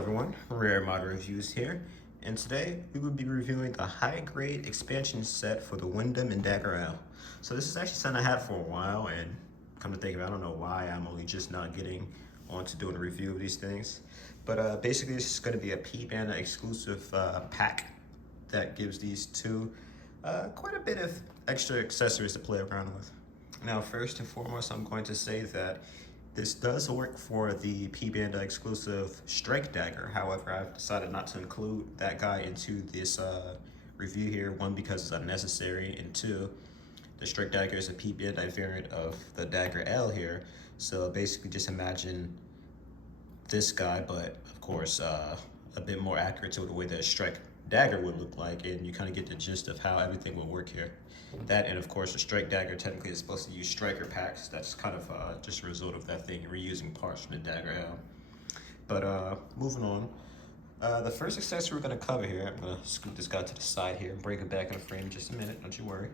everyone, Rare Mod Reviews here, and today we will be reviewing the high-grade expansion set for the Windam and Dagger L. So this is actually something I had for a while, and come to think of it, I don't know why I'm only just not getting on to doing a review of these things. But basically this is going to be a P-Banda exclusive pack that gives these two quite a bit of extra accessories to play around with. Now first and foremost, I'm going to say that this does work for the P-Banda exclusive Strike Dagger. However, I've decided not to include that guy into this review here. One, because it's unnecessary, and two, the Strike Dagger is a P-Banda variant of the Dagger L here. So basically just imagine this guy, but of course a bit more accurate to the way that a Strike Dagger would look like, and you kind of get the gist of how everything will work here. That, and of course the Strike Dagger technically is supposed to use striker packs. That's kind of just a result of that thing, reusing parts from the Dagger L. But moving on, the first accessory we're going to cover here, I'm going to scoot this guy to the side here and bring it back in the frame in just a minute, don't you worry.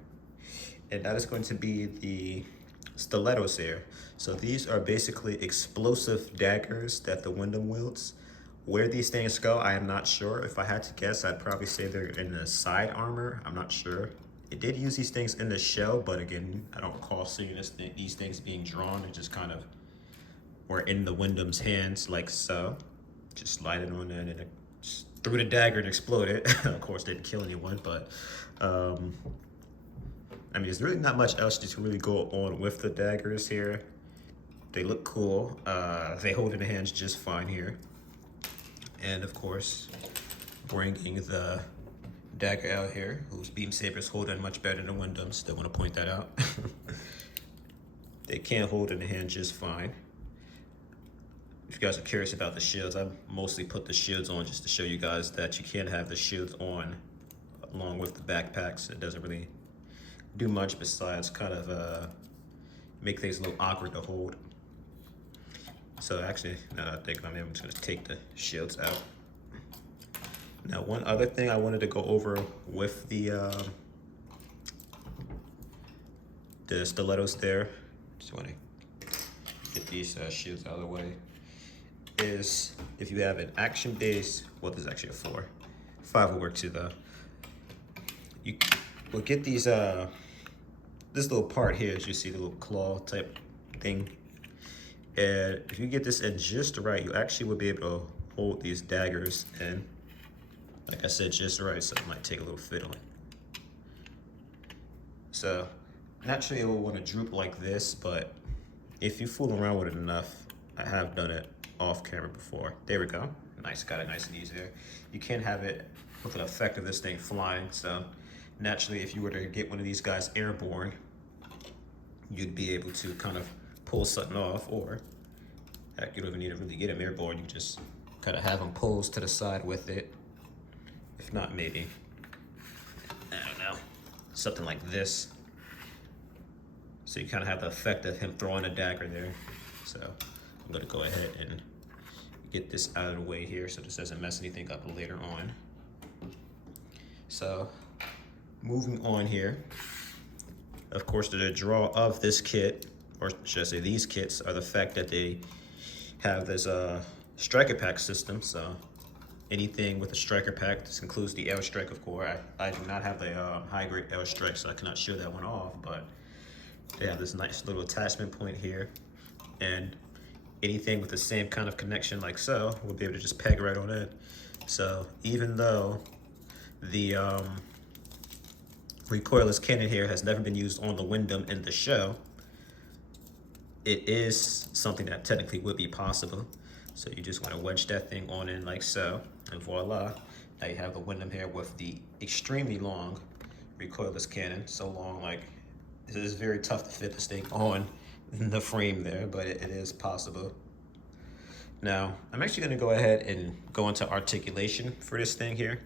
And that is going to be the stilettos here. So these are basically explosive daggers that the Windam wields. Where these things go, I am not sure. If I had to guess, I'd probably say they're in the side armor. I'm not sure. It did use these things in the shell, but again, I don't recall seeing these things being drawn. It just kind of were in the Windam's hands like so. Just slide it on in and it just threw the dagger and exploded. Of course, didn't kill anyone, but I mean, there's really not much else to really go on with the daggers here. They look cool. They hold in the hands just fine here. And of course, bringing the Dagger L here, whose beam sabers hold in much better than Windam. Still want to point that out. They can hold in the hand just fine. If you guys are curious about the shields, I mostly put the shields on just to show you guys that you can have the shields on along with the backpacks. It doesn't really do much besides kind of make things a little awkward to hold. So actually, now that I think about it, I'm just going to take the shields out. Now, one other thing I wanted to go over with the stilettos there, just want to get these shields out of the way, is if you have an action base, well, there's actually a 4. 5 will work too, though. You will get these, this little part here, as you see, the little claw type thing. And if you get this in just right, you actually will be able to hold these daggers in. Like I said, just right, so it might take a little fiddling. So naturally it will want to droop like this, but if you fool around with it enough, I have done it off camera before. There we go. Nice, got it nice and easy there. You can have it with an effect of this thing flying, so naturally if you were to get one of these guys airborne, you'd be able to kind of pull something off, or heck, you don't even need to really get him airborne. You just kind of have him posed to the side with it. If not, maybe, I don't know, something like this. So you kind of have the effect of him throwing a dagger there. So I'm going to go ahead and get this out of the way here so this doesn't mess anything up later on. So moving on here, of course, the draw of this kit, or should I say these kits, are the fact that they have this striker pack system. So anything with a striker pack, this includes the L strike, of course. I do not have the high grade L strike, so I cannot show that one off, but they have this nice little attachment point here, and anything with the same kind of connection like so, we'll be able to just peg right on in. So even though the recoilless cannon here has never been used on the Windam in the show, it is something that technically would be possible. So you just want to wedge that thing on in like so, and voila, now you have the Windam here with the extremely long recoilless cannon. So long, like, it is very tough to fit this thing on the frame there, but it is possible. Now, I'm actually going to go ahead and go into articulation for this thing here.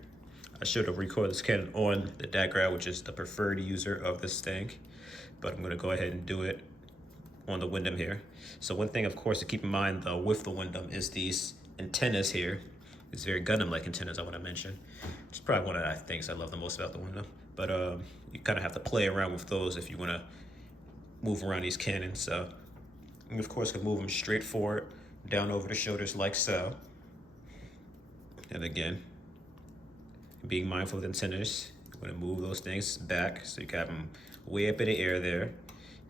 I should have recoilless cannon on the Dagger, which is the preferred user of this thing, but I'm going to go ahead and do it on the Windam here. So one thing, of course, to keep in mind though with the Windam is these antennas here. It's very Gundam-like antennas, I want to mention. It's probably one of the things I love the most about the Windam. But you kind of have to play around with those if you want to move around these cannons. So you, of course, can move them straight forward, down over the shoulders like so. And again, being mindful of the antennas, you want to move those things back so you can have them way up in the air there.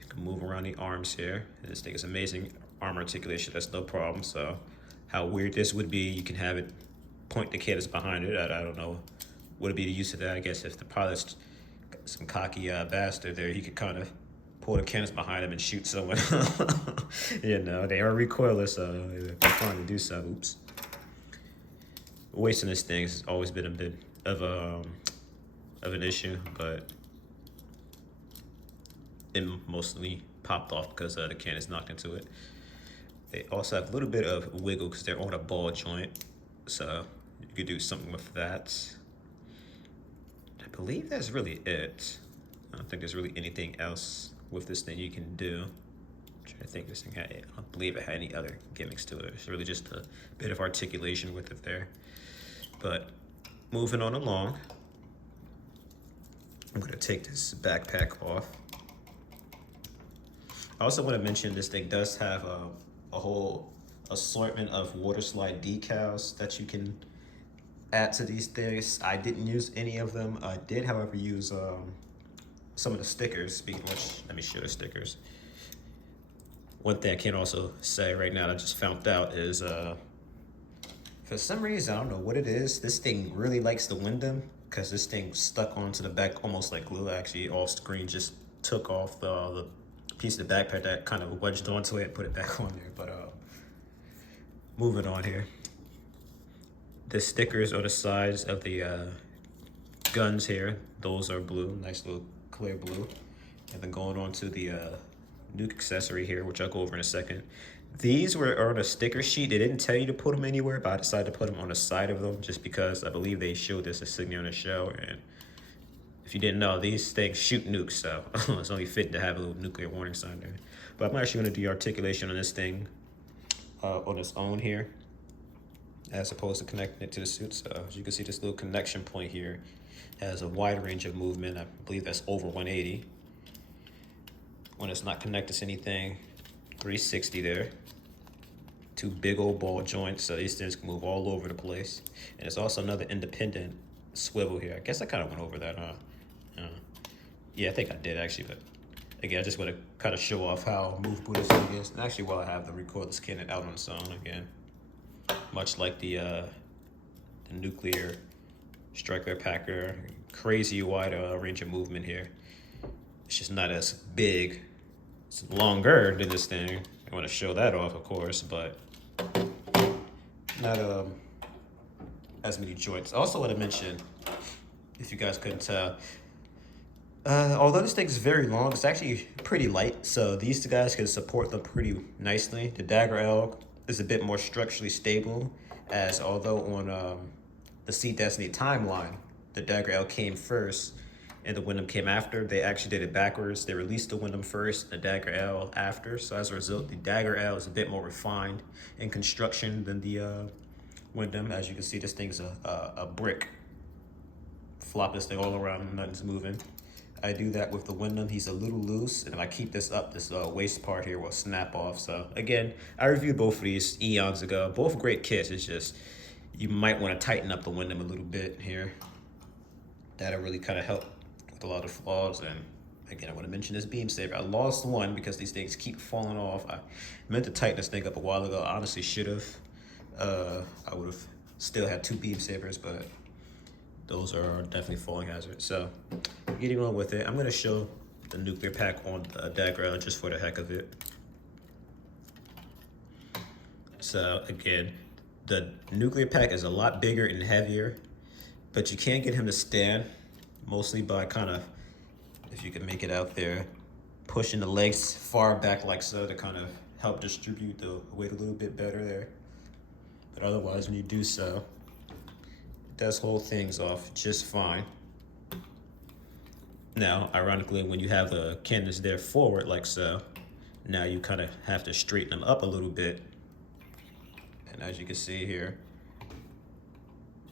You can move around the arms here. And this thing is amazing arm articulation, that's no problem. So how weird this would be, you can have it point the cannons behind it. I don't know what would be the use of that. I guess if the pilot's some cocky bastard there, he could kind of pull the cannons behind him and shoot someone. You know, they are recoilless, so they're trying to do so. Oops. Wasting this thing has always been a bit of an issue, but it mostly popped off because the cannons knocked into it. They also have a little bit of wiggle because they're on a ball joint, so you could do something with that. I believe that's really it. I don't think there's really anything else with this thing you can do. I'm trying to think this thing had, I don't believe it had any other gimmicks to it. It's really just a bit of articulation with it there. But moving on along, I'm gonna take this backpack off. I also want to mention this thing does have a whole assortment of water slide decals that you can add to these things. I didn't use any of them. I did, however, use some of the stickers. Speaking of which, let me show the stickers. One thing I can also say right now that I just found out is for some reason, I don't know what it is, this thing really likes the Windam because this thing stuck onto the back almost like glue. Actually, off screen just took off the piece of the backpack that kind of wedged onto it and put it back on there. But moving on here. The stickers on the sides of the guns here, those are blue, nice little clear blue. And then going on to the nuke accessory here, which I'll go over in a second. These were on a sticker sheet. They didn't tell you to put them anywhere, but I decided to put them on the side of them just because I believe they showed this as Signia on the show. And if you didn't know, these things shoot nukes, so it's only fitting to have a little nuclear warning sign there. But I'm actually going to do articulation on this thing on its own here, as opposed to connecting it to the suit. So as you can see, this little connection point here has a wide range of movement. I believe that's over 180. When it's not connected to anything, 360 there. Two big old ball joints, so these things can move all over the place. And it's also another independent swivel here. I guess I kind of went over that, huh? Yeah, I think I did actually, but again, I just want to kind of show off how movable this thing is. And actually, while I have the recoilless cannon out on its own again, much like the nuclear striker packer, crazy wide range of movement here. It's just not as big. It's longer than this thing. I want to show that off, of course, but not as many joints. I also want to mention, if you guys couldn't tell, although this thing is very long, it's actually pretty light, so these two guys can support them pretty nicely. The Dagger L is a bit more structurally stable, as although on the Seed Destiny timeline, the Dagger L came first and the Windam came after. They actually did it backwards. They released the Windam first, the Dagger L after. So as a result, the Dagger L is a bit more refined in construction than the Windam. As you can see, this thing's a brick. Flop this thing all around, nothing's moving. I do that with the Windam. He's a little loose, and if I keep this up, this waist part here will snap off. So again, I reviewed both of these eons ago. Both great kits. It's just you might want to tighten up the Windam a little bit here. That'll really kind of help with a lot of flaws. And again, I want to mention this beam saber. I lost one because these things keep falling off. I meant to tighten this thing up a while ago. I honestly should have. I would have still had two beam sabers, but those are definitely falling hazards. So getting on with it, I'm gonna show the nuclear pack on the Dagger just for the heck of it. So again, the nuclear pack is a lot bigger and heavier, but you can't get him to stand, mostly by kind of, if you can make it out there, pushing the legs far back like so to kind of help distribute the weight a little bit better there. But otherwise, when you do so, it does hold things off just fine. Now, ironically, when you have the cannons there forward like so, now you kind of have to straighten them up a little bit. And as you can see here,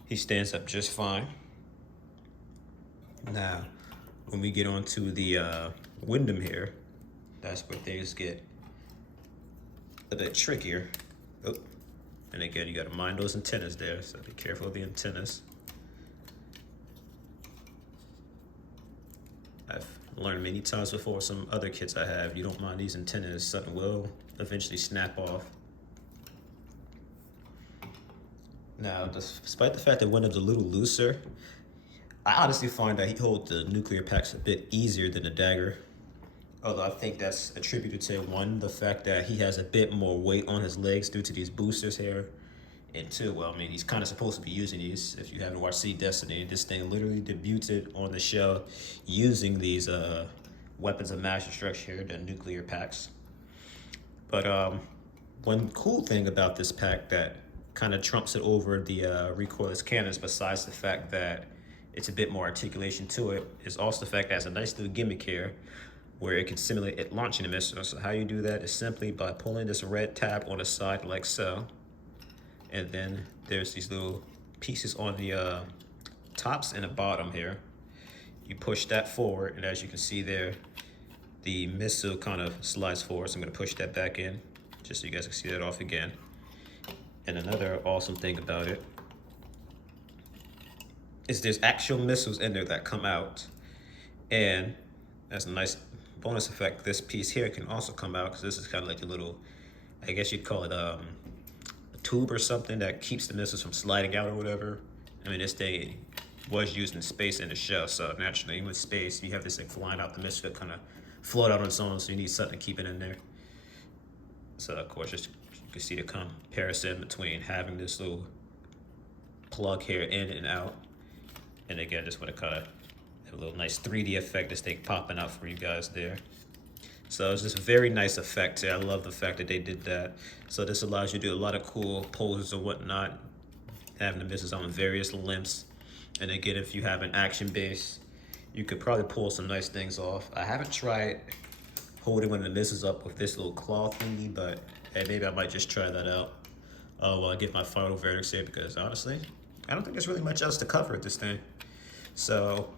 he stands up just fine. Now, when we get onto the Windam here, that's where things get a bit trickier. Oh, And again, you gotta mind those antennas there, so be careful of the antennas. I've learned many times before, some other kits I have, you don't mind these antennas, something will eventually snap off. Now, despite the fact that Windam's a little looser, I honestly find that he holds the nuclear packs a bit easier than the Dagger. Although I think that's attributed to, one, the fact that he has a bit more weight on his legs due to these boosters here. And two, well, I mean, he's kind of supposed to be using these. If you haven't watched Sea Destiny, this thing literally debuted on the show using these weapons of mass destruction here, the nuclear packs. But one cool thing about this pack that kind of trumps it over the recoilless cannons, besides the fact that it's a bit more articulation to it, is also the fact that it has a nice little gimmick here where it can simulate it launching a missile. So how you do that is simply by pulling this red tab on the side like so. And then there's these little pieces on the tops and the bottom here. You push that forward, and as you can see there, the missile kind of slides forward. So I'm gonna push that back in, just so you guys can see that off again. And another awesome thing about it is there's actual missiles in there that come out. And that's a nice bonus effect. This piece here can also come out, because this is kind of like a little, I guess you'd call it a tube or something that keeps the missiles from sliding out or whatever. I mean, this thing was used in space in the show, so naturally, even with space, you have this thing flying out, the missile kind of float out on its own, so you need something to keep it in there. So of course, just you can see the comparison between having this little plug here in and out. And again, just want to kind of have a little nice 3D effect, this thing popping out for you guys there. So it's just a very nice effect. I love the fact that they did that. So this allows you to do a lot of cool poses and whatnot, having the missiles on various limbs. And again, if you have an action base, you could probably pull some nice things off. I haven't tried holding one of the missiles up with this little claw thingy, but hey, maybe I might just try that out. Well, I get my final verdict here, because honestly, I don't think there's really much else to cover with this thing. So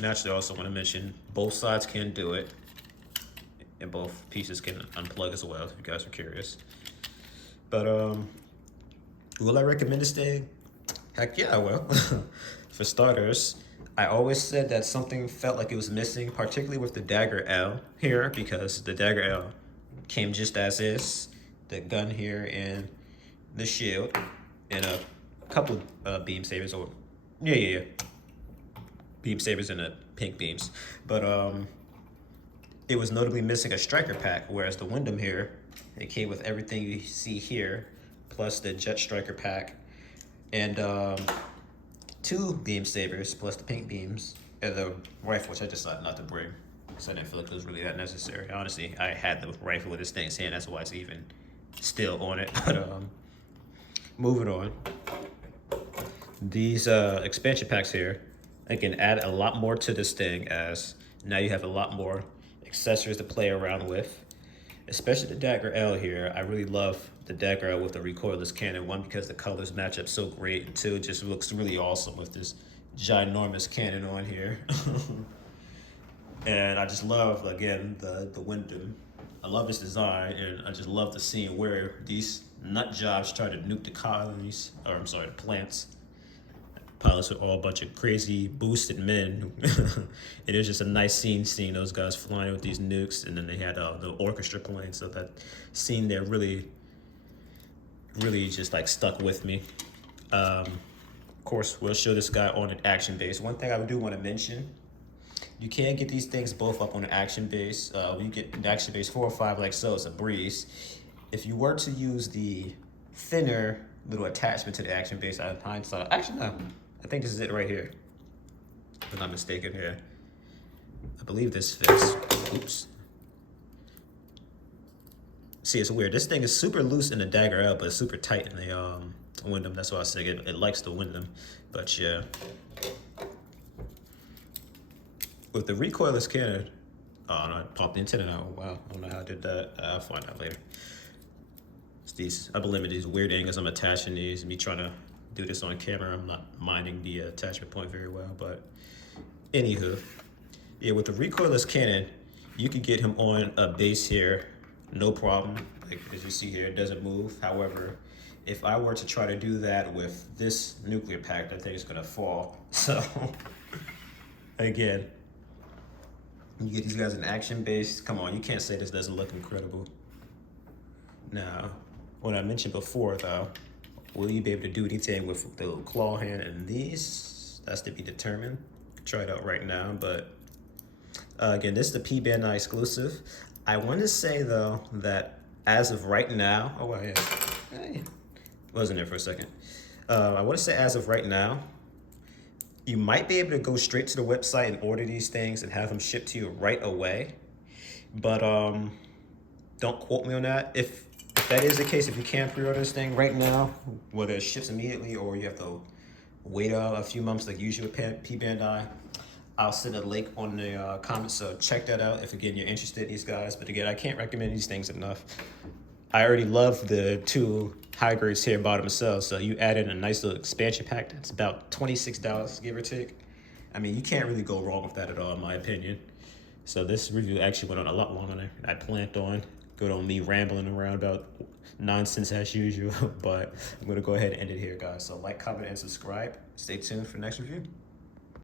naturally, I also want to mention both sides can do it, and both pieces can unplug as well, if you guys are curious. But will I recommend this thing? Heck yeah, I will. For starters, I always said that something felt like it was missing, particularly with the Dagger L here, because the Dagger L came just as is. The gun here and the shield, and a couple of beam sabers, or beam sabers and the pink beams. But it was notably missing a striker pack, whereas the Windam here, it came with everything you see here, plus the jet striker pack, and 2 beam sabers, plus the pink beams, and the rifle, which I decided not to bring, because I didn't feel like it was really that necessary. Honestly, I had the rifle with this thing's hand, that's why it's even still on it. But moving on. These expansion packs here, I can add a lot more to this thing, as now you have a lot more accessories to play around with, especially the Dagger L here. I really love the Dagger L with the recoilless cannon. One, because the colors match up so great, and two, it just looks really awesome with this ginormous cannon on here. And I just love, again, the Windam. I love its design, and I just love the scene where these nut jobs try to nuke the colonies, or I'm sorry, the plants. Pilots are all a bunch of crazy boosted men. It is just a nice scene seeing those guys flying with these nukes, and then they had the orchestra playing, so that scene there really just like stuck with me. Of course, we'll show this guy on an action base. One thing I do want to mention, you can get these things both up on an action base. When you get an action base 4 or 5 like so, it's a breeze. If you were to use the thinner little attachment to the action base, out of hindsight, actually no, I think this is it right here, if I'm not mistaken here. I believe this fits. Oops. See, it's weird. This thing is super loose in the Dagger L, but it's super tight in the Windam. That's why I say it likes the Windam. But yeah. With the recoilless cannon, oh no, I popped the antenna out. Oh, wow, I don't know how I did that. I'll find out later. It's these, I believe in these weird angles I'm attaching these. Me trying to do this on camera, I'm not minding the attachment point very well, but anywho. Yeah, with the recoilless cannon, you can get him on a base here, no problem. Like as you see here, it doesn't move. However, if I were to try to do that with this nuclear pack, that thing's gonna fall. So again, you get these guys in action base. Come on, you can't say this doesn't look incredible. Now, what I mentioned before though, will you be able to do anything with the little claw hand and these? That's to be determined. Try it out right now, but again, this is the P-Bandai exclusive. I want to say though that as of right now, oh yeah, hey, wasn't there for a second. I want to say as of right now, you might be able to go straight to the website and order these things and have them shipped to you right away. But don't quote me on that. If that is the case, if you can't pre-order this thing right now, whether it ships immediately or you have to wait a few months like usual with P-Bandai, I'll send a link on the comments, so check that out if, again, you're interested in these guys. But again, I can't recommend these things enough. I already love the 2 high grades here by themselves, so you add in a nice little expansion pack. It's about $26, give or take. I mean, you can't really go wrong with that at all, in my opinion. So this review actually went on a lot longer than I planned on. Good on me rambling around about nonsense as usual, but I'm gonna go ahead and end it here, guys. So like, comment, and subscribe. Stay tuned for the next review.